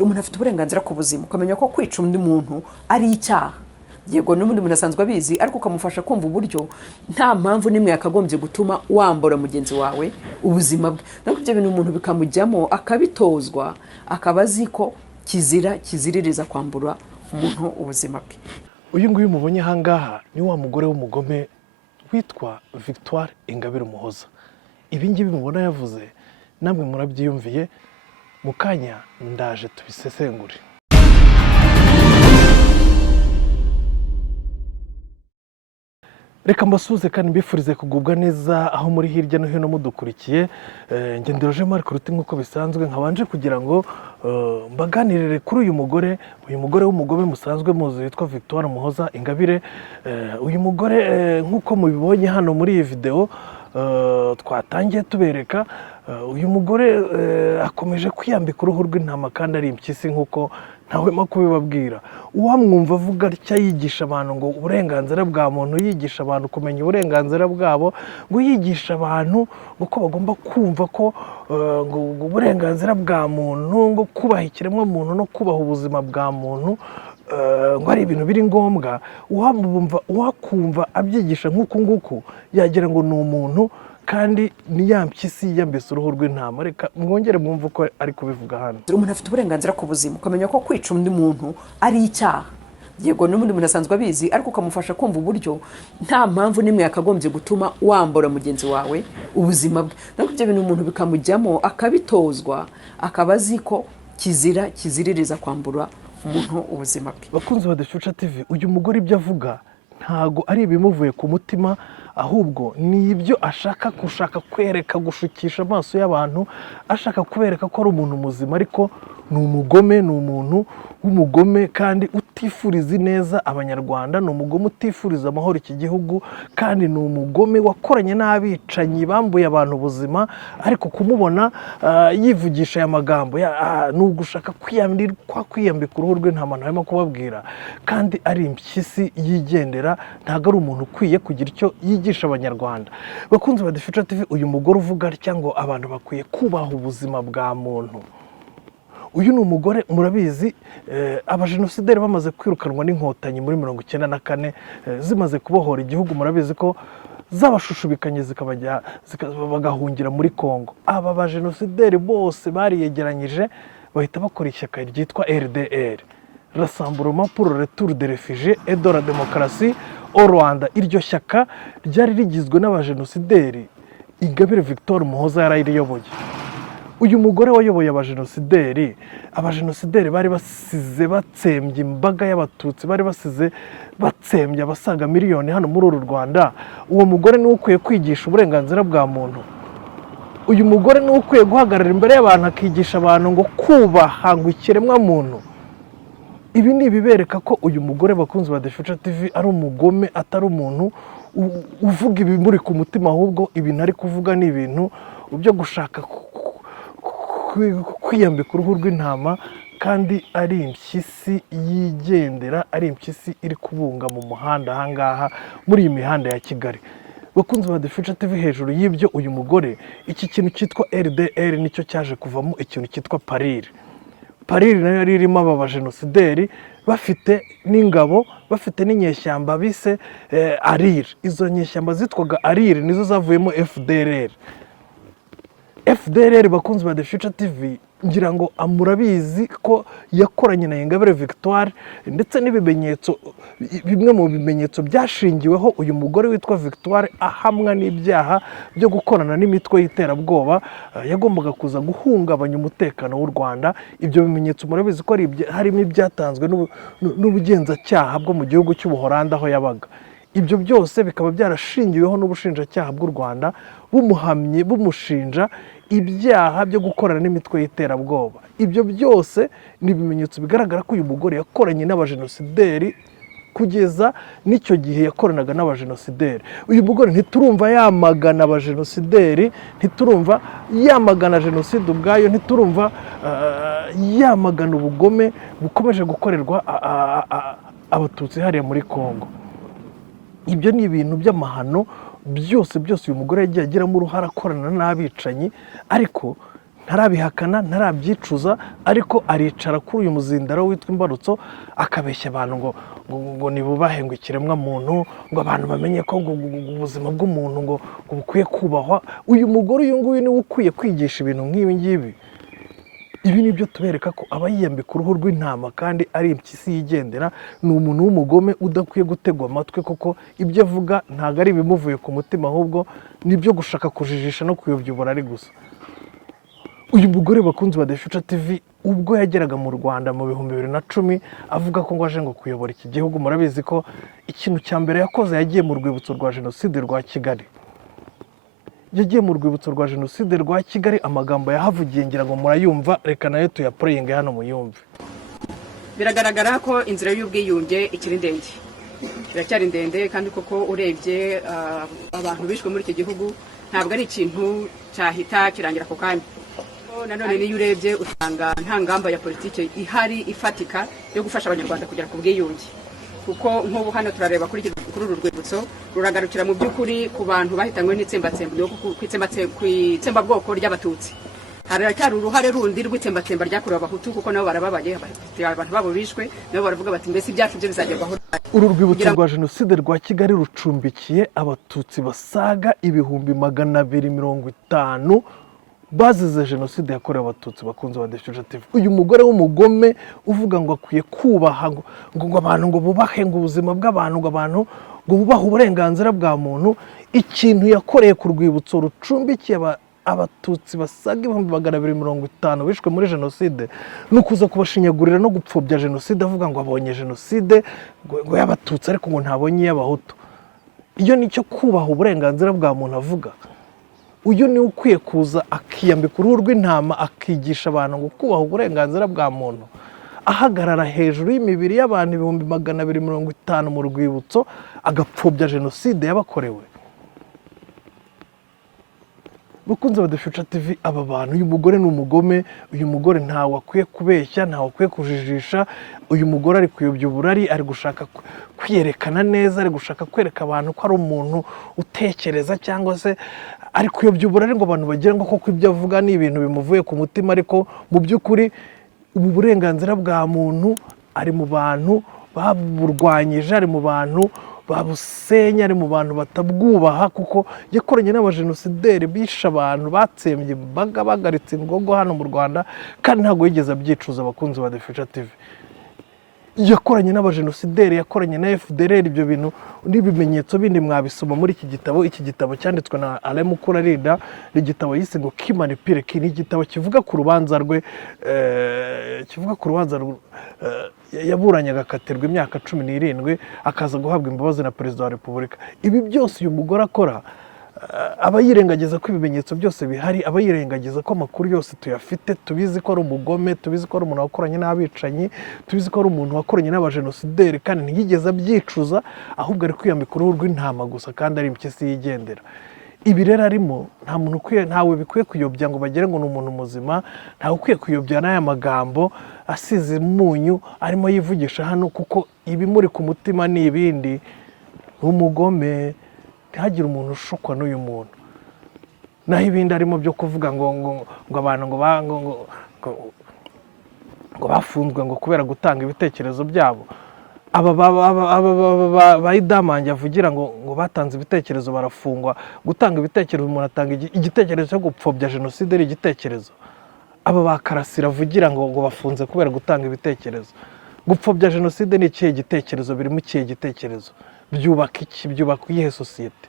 umuntu afite uburenganzira ku buzima ukamenya ko kwica undi muntu ari icyaha yego n'ubundi muntu asanzwe abizi ariko ukamufasha kumva uburyo nta mpamvu nimwe yakagombye gutuma wambura mugenzi wawe ubuzima bwe nako ibyo bintu umuntu bikamujyamo akabitozwa akaba azi ko kiziririza kwambura umuntu ubuzima bwe. Uyu nguyu mubonye ahangaha ni wa mugore w'umugome witwa Victoire Ingabire Umuhoza. Ibi ngibi mubona yavuze namwe murabyiyumviye, mu kanya ndaje tubisesengure. Reka mbasuze kandi mbifurize kugubwa neza aho muri hirya no hino mudukurikiye. Ngenderoje Marc Ruti nk'uko bisanzwe nkabanje kugira ngo mbaganirire kuri uyu mugore w'umugome musanzwe muzi witwa Victoire Umuhoza Ingabire. Uyu mugore nk'uko mubibonye hano muri iyi video twatangiye tubereka, uyu mugore akomeje kwiyambika uruhu rw'intama kandi ari impyisi nk'uko ntahwema kubibabwira. Uwamwumva avuga atya yigisha abantu ngo uburenganzira bwa muntu, yigisha abantu kumenya uburenganzira bwabo, ngo yigisha abantu uko bagomba kumva ko ngo uburenganzira bwa muntu, ngo kubaha ikiremwa muntu no kubaha ubuzima bwa muntu ngo ari ibintu biri ngombwa. Uwakumva abyigisha nk'uku nguku yagira ngo ni umuntu kandi ni ya mpyisi yiyambitse uruhu rw'intama. Reka mwongere mwumve uko ari kubivuga hano. Umuntu afite uburenganzira ku buzima ukamenya ko kwica undi muntu ari icyaha yego n'ubundi muntu asanzwe abizi ariko ukamufasha kumva uburyo nta mpamvu nimwe yakagombye gutuma wambura mugenzi wawe ubuzima bwe. Nako ibyo bintu umuntu bikamujyamo akabitozwa akaba azi ko kiziririza kwambura umuntu ubuzima bwe. Bakunzi ba The Future TV, uyu mugore ibyo avuga ntago ari ibimuvuye ku mutima, ahubwo ni ibyo ashaka kwereka, gushukisha amaso y'abantu, ashaka kubereka ko ari umuntu muzima, ariko ni umugome, ni umuntu w'umugome kandi utifuriza neza abanyarwanda, ni umugome utifuriza amahoro iki gihugu, kandi ni umugome wakoranye n'abicanyi bambuye abantu ubuzima. Ariko kumubona yivugisha aya magambo ni ugushaka kwiyambika uruhu rw'intama ntahwema kubabwira, kandi ari impyisi yigendera, ntabwo ari umuntu ukwiye kugira icyo yigisha abanyarwanda. Bakunzi ba The Future TV, uyu mugore uvuga atya ngo abantu bakwiye kubaha ubuzima bwa muntu, uyu ni umugore murabizi, abajenosideri bamaze kwirukanwa n'inkotanyi muri 1994, zimaze kubohora igihugu, murabizi ko zabashushubikanye bagahungira muri Kongo. Aba bajenosideri bose bariyegeranyije bahita bakora ishyaka ryitwa RDR, Rassemblement pour le Retour des Réfugiés et de la Démocratie au Rwanda. Iryo shyaka ryari rigizwe n'abajenosideri Ingabire Victoire Umuhoza yarayiriyoboye. Uyu mugore wayoboye abajenosideri bari basize batsembye imbaga y'abatutsi, bari basize batsembye abasaga miliyoni hano muri uru Rwanda. Uwo mugore ni ukwiye kwigisha uburenganzira bwa muntu. Uyu mugore ni ukwiye guhagarara imbere y'abantu akigisha abantu ngo kubaha ngo ikiremwa muntu. Ibi ni ibibereka ko uyu mugore, bakunzi ba The Future TV, ari umugome, atari umuntu uvuga ibimuri ku mutima, ahubwo ibintu ari kuvuga ni ibintu byo gushaka kwiyambika uruhu rw'intama, kandi ari impyisi yigendera, ari impyisi iri kubunga mu muhanda ahangaha muri iyi mihanda ya Kigali. Bakunzi ba The Future TV, hejuru y'ibyo uyu mugore, iki kintu cyitwa RDR nicyo cyaje kuvamo ikintu cyitwa Parire. Parire nayo yari irimo aba bajenosideri bafite n'ingabo, bafite n'inyeshyamba bise Arire. Izo nyeshyamba zitwaga Arire nizo zavuyemo FDLR. FDLR, bakunzi ba The Future TV, ngira ngo murabizi ko yakoranye na Ingabire Victoire, ndetse n'ibimenyetso, bimwe mu bimenyetso byashingiweho uyu mugore witwa Victoire ahamwa n'ibyaha byo gukorana n'imitwe y'iterabwoba yagombaga kuza guhungabanya umutekano w'u Rwanda. Ibyo bimenyetso murabizi ko harimo ibyatanzwe n'ubugenzacyaha bwo mu gihugu cy'Ubuholandi aho yabaga. Ibyo byose bikaba byarashingiweho n'ubushinjacyaha bw'u Rwanda bumushinja ibyaha byo gukorana n'imitwe y'iterabwoba. Ibyo byose ni ibimenyetso bigaragara ko uyu mugore yakoranye n'abajenosideri kugeza n'icyo gihe yakoranaga n'abajenosideri. Uyu mugore ntiturumva yamagana abajenosideri, ntiturumva yamagana jenoside ubwayo, ntiturumva yamagana ubugome bukomeje gukorerwa abatutsi hariya muri Kongo. Ibyo ni ibintu by'amahano byose uyu mugore yagiye agiramo uruhare akorana n'abicanyi, ariko ntarabihakana ntarabyicuza, ariko aricara kuri uyu muzindaro witwa imbarutso akabeshya abantu ngo nibubahe ngo ikiremwa muntu, ngo abantu bamenye ko ubuzima bw'umuntu ngo bukwiye kubahwa. Uyu mugore uyu nguyu niwe ukwiye kwigisha ibintu nk'ibi ngibi. Ibi ni byo tubereka ko aba yiyambika uruhu rw'intama kandi ari impyisi yigendera, ni umuntu w'umugome udakwiye gutegwa amatwi, kuko ibyo avuga ntabwo ari ibimuvuye ku mutima, ahubwo nibyo gushaka kujijisha no kuyobya uburari gusa. Uyu mugore bakunzi ba The Future TV ubwo yageraga mu Rwanda mu 2010 avuga ko ngo aje ngo kuyobora iki gihugu, murabizi ko ikintu cya mbere yakoze yagiye mu rwibutso rwa Jenoside rwa Kigali. Yagiye mu rwibutso rwa Jenoside rwa Kigali, amagambo yahavugiye ngira ngo murayumva, reka nayo tuyapureyinge hano muyumve. Biragaragara ko inzira y'ubwiyunge ikiri ndende, iracyari ndende, kandi koko urebye abantu bishwe muri iki gihugu ntabwo ari ikintu cyahita kirangira ako kanya. Nanone niyo urebye usanga nta ngamba ya politike ihari ifatika yo gufasha abanyarwanda kugera ku bwiyunge, kuko nk'ubu hano turareba kuri uru rwibutso ruragarukira mu by'ukuri ku bantu bahitanywe n'itsembabwoko ry'abatutsi. Haracyari uruhare rundi rw'itsembatsemba ryakorewe abahutu, kuko nabo barababaye, abantu babo bishwe, nabo baravuga bati mbese ibyacu byo bizagerwaho. Uru rwibutso rwa Jenoside rwa Kigali rucumbikiye abatutsi basaga 250 bazize Jenoside yakorewe abatutsi. Bakunze ba The Future TV, uyu mugore w'umugome uvuga ngo akwiye kubaha ngo abantu ngo bubahe ngo ubuzima bw'abantu, ngo abantu ngo bubahe uburenganzira bwa muntu, ikintu yakoreye ku rwibutso rucumbikiye abatutsi basaga 250 bishwe muri Jenoside, no kuza kubashinyagurira no gupfobya Jenoside, avuga ngo abonye Jenoside ngo y'abatutsi ariko ngo ntabonye y'abahutu. Iyo nicyo kubaha uburenganzira bwa muntu avuga. Uyu ni ukwiye kuza akiyambika uruhu rw'intama akigisha abantu ngo kubaha uburenganzira bwa muntu, ahagarara hejuru y'imibiri y'abantu 250 mu rwibutso agapfobya Jenoside yabakorewe. Bakunze ba The Future TV, aba bantu, uyu mugore ni umugome, uyu mugore ntawe akwiye kubeshya, ntawe akwiye kujijisha. Uyu mugore ari kuyobya uburari, ari gushaka kwiyerekana neza, ari gushaka kwereka abantu ko ari umuntu utekereza, cyangwa se ari kuyobya uburari ngo abantu bagire ngo koko ibyo avuga ni ibintu bimuvuye ku mutima, ariko mu by'ukuri ubu burenganzira bwa muntu ari mu bantu baburwanyije, ari mu bantu babusenya, ari mu bantu batabwubaha, kuko yakoranye n'abajenosideri bishe abantu, batsembye imbaga, bagaritse ingogo hano mu Rwanda, kandi ntabwo yigeze abyicuza. Abakunzi ba The Future TV, yakoranye n'abajenosideri, yakoranye na FDLR. Ibyo bintu n'ibimenyetso bindi mwabisoma muri iki gitabo. Iki gitabo cyanditswe na Alain Mukurarinda, ni igitabo yise ngo Kimani Pire, ni igitabo kivuga ku rubanza rwe, yaburanye agakatirwa imyaka 17 akaza guhabwa imbabazi na Perezida wa Repubulika. Ibi byose uyu mugore akora, aba yirengagiza ko ibimenyetso byose bihari, aba yirengagiza ko amakuru yose tuyafite, tubizi ko ari umugome, tubizi ko ari umuntu wakoranye n'abicanyi, tubizi ko ari umuntu wakoranye n'abajenosideri, kandi ntiyigeze abyicuza, ahubwo ari kwiyambika uruhu rw'intama gusa, kandi ari impyisi yigendera. Ibi rero arimo ntawe bikwiye kuyobya ngo bagere ngo ni umuntu muzima, ntawe ukwiye kuyobya n'aya magambo asize umunyu arimo yivugisha hano, kuko ibimuri ku mutima ni ibindi. Umugome, ntihagire umuntu ushukwa n'uyu muntu. Naho ibindi arimo byo kuvuga ngo abantu ngo bafunzwe ngo kubera gutanga ibitekerezo byabo. Aba bayidamange avugira ngo batanze ibitekerezo barafungwa. Gutanga ibitekerezo, umuntu atanga igitekerezo cyo gupfobya Jenoside ari igitekerezo. Aba bakarasira avugira ngo bafunze kubera gutanga ibitekerezo. Gupfobya Jenoside ni ikihe gitekerezo? Biri mu kihe gitekerezo? Byubaka iki? Byubaka iyihe sosiyete?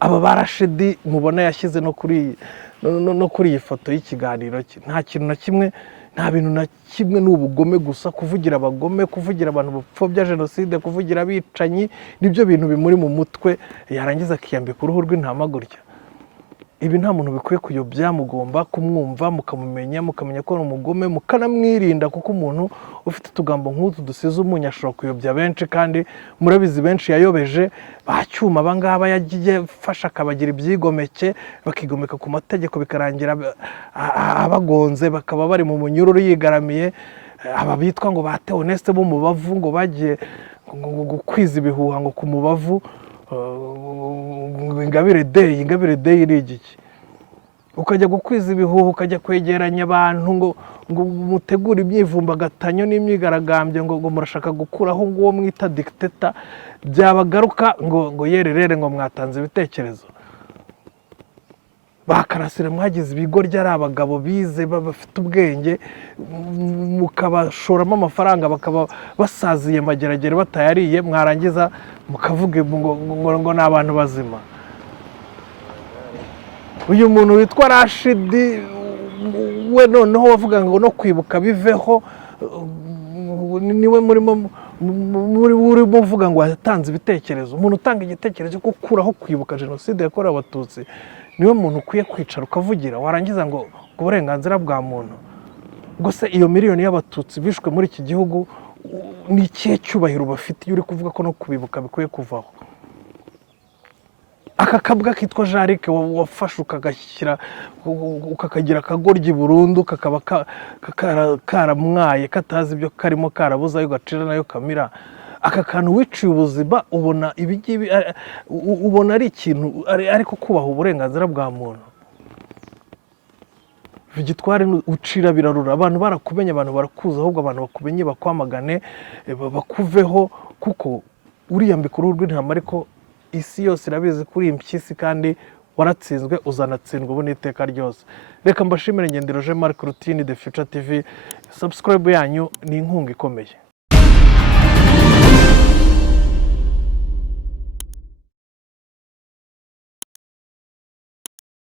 Aba barashidi mubona yashyize no kuri iyi foto y'ikiganiro cye, nta kintu na kimwe, nta bintu na kimwe, ni ubugome gusa. Kuvugira abagome, kuvugira abantu bapfobya Jenoside, kuvugira abicanyi, nibyo bintu bimuri mu mutwe, yarangiza akiyambika uruhu rw'intama gutya. Ibi nta muntu bikwiye kuyobya, mugomba kumwumva, mukamumenya, mukamenya ko ari umugome, mukanamwirinda, kuko umuntu ufite utugambo nk'utu dusize umunyu ashobora kuyobya benshi, kandi murabizi benshi yayobeje. Bacyuma abangaba yagiye fasha akabagira ibyigomeke, bakigomeka ku mategeko, bikarangira abagonze, bakaba bari mu munyururu yigaramiye. Aba bitwa ngo ba Theoneste bo mu bavu, ngo bagiye gukwiza ibihuha ngo ku mubavu, Ingabire Day iri igiki. ukajya gukwiza ibihuha, ukajya kwegeranya abantu ngo mutegure imyivumbagatanyo n'imyigaragambyo ngo murashaka gukuraho ngo uwo mwita dictator, byabagaruka ngo yererere ngo mwatanze ibitekerezo. Bakarasira mwagize ibigoryi ari abagabo bize bafite ubwenge, mukabashoramo amafaranga bakaba basaziye mageragere batayariye, mwarangiza mukavuga ngo ni abantu bazima. Uyu muntu witwa Rashidi we noneho wavuga ngo no kwibuka biveho, niwe urimo uvuga ngo yatanze ibitekerezo. Umuntu utanga igitekerezo cyo gukuraho kwibuka jenoside yakorewe abatutsi niwe muntu ukwiye kwicara ukavugira, warangiza ngo uburenganzira bwa muntu. Gusa iyo miliyoni y'abatutsi bishwe muri iki gihugu ni ikihe cyubahiro bafite iyo uri kuvuga ko no kubibuka bikwiye kuvaho? Aka kabwa kitwa Jarike wafashe ukagashyira ukakagira akagoryi burundu, kakaba karamwaye katazi ibyo karimo, karabuza ayo gacira nayo kamira. Aka kantu wiciye ubuzima, ubona ibigibi ubona ari ikintu ariko kubaha uburenganzira bwa muntu. Vigitware ucira birarura, abantu barakumenye, abantu barakuza, ahubwo abantu bakumenye bakwamagane bakuveho, kuko uriyambika uruhu rw'intama, ariko isi yose irabizi kuri impyisi kandi waratsinzwe, uzanatsindwa ubu n'iteka ryose. Reka mbashimire Ngendero Jean Marc Rutini, The Future TV. Subscribe yanyu ni inkunga ikomeye.